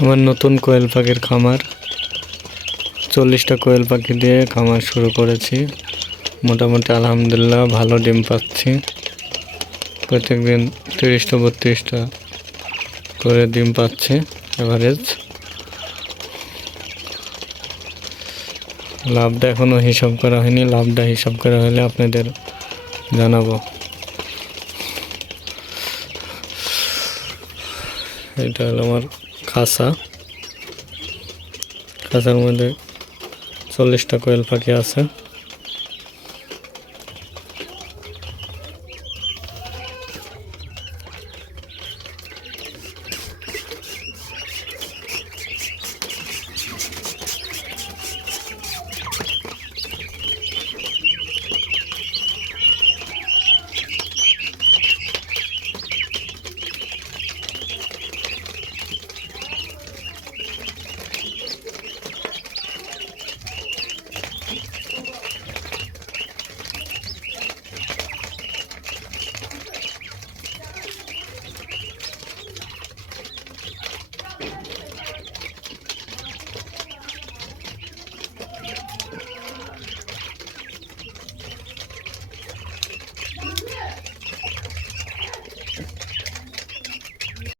আমার নতুন কোয়েল পাখির খামার। চল্লিশটা কোয়েল পাখি দিয়ে খামার শুরু করেছি। মোটামুটি আলহামদুলিল্লাহ ভালো ডিম পাচ্ছি। প্রত্যেকদিন তিরিশটা, বত্রিশটা করে ডিম পাচ্ছে এভারেজ লাভটা এখনও হিসাব করা হয়নি, লাভটা হিসাব করা হলে আপনাদের জানাব। এটা হলো আমার খাসা। খাসার মধ্যে চল্লিশটা কোয়েল পাখি আছে।